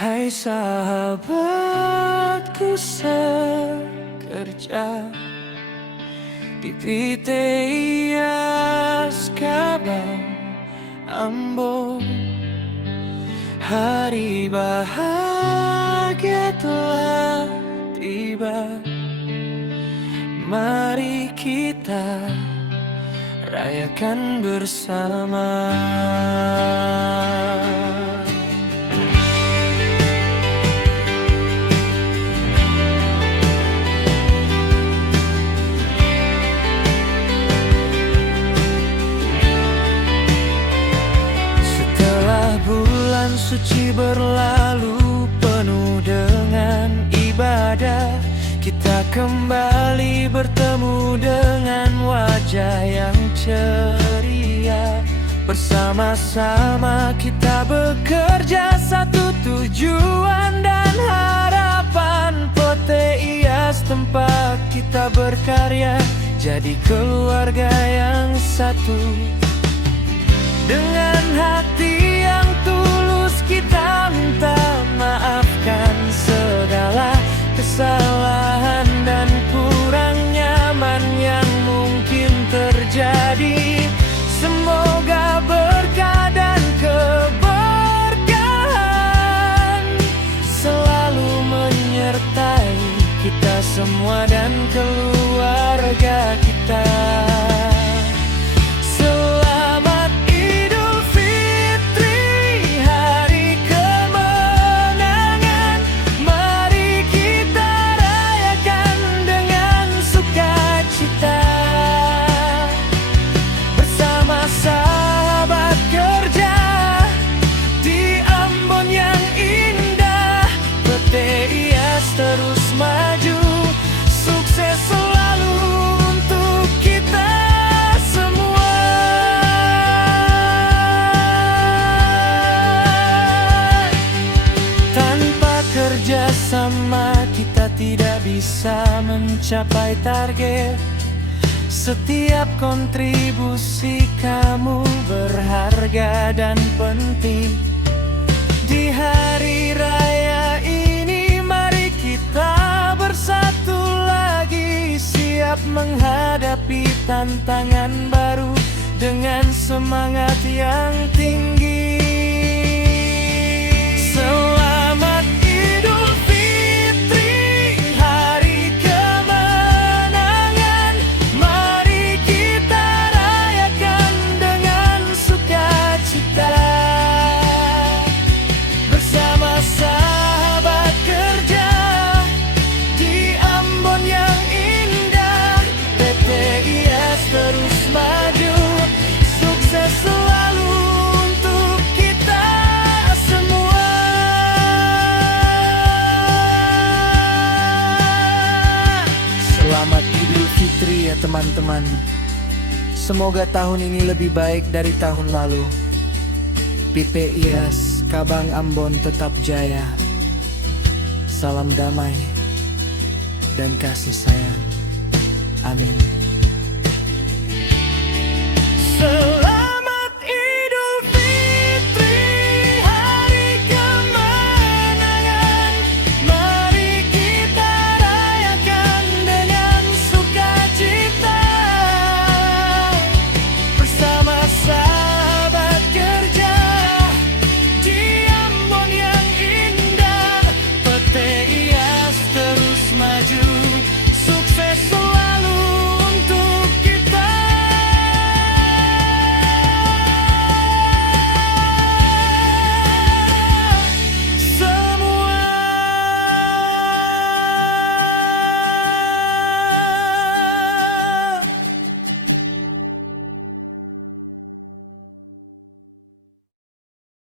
Hai sahabatku sekerja di PTIAS Kabang Ambon, hari bahagia telah tiba. Mari kita rayakan bersama. Setelah bulan suci berlalu penuh dengan ibadah, kita kembali bertemu dengan wajah yang ceria. Bersama-sama kita bekerja satu tujuan dan harapan. PTIAS tempat kita berkarya, jadi keluarga yang satu. Dengan hati yang tulus kita minta maafkan segala kesalahan dan kurang nyaman yang mungkin terjadi. Semoga berkah dan keberkahan selalu menyertai kita semua dan keluarga kita. Terus maju, sukses selalu untuk kita semua. Tanpa kerjasama kita tidak bisa mencapai target. Setiap kontribusi kamu berharga dan penting. Di hari raya ini mari kita bersatu lagi, siap menghadapi tantangan baru dengan semangat yang tinggi. Selamat Idul Fitri, hari kemenangan. Mari kita rayakan dengan sukacita. Bersama sahabat kerja di Ambon yang indah, PTIAS terus maju, sukses selalu untuk kita semua. Selamat Idul Fitri ya teman-teman. Semoga tahun ini lebih baik dari tahun lalu. PTIAS Kabang Ambon tetap jaya. Salam damai dan kasih sayang. Amin.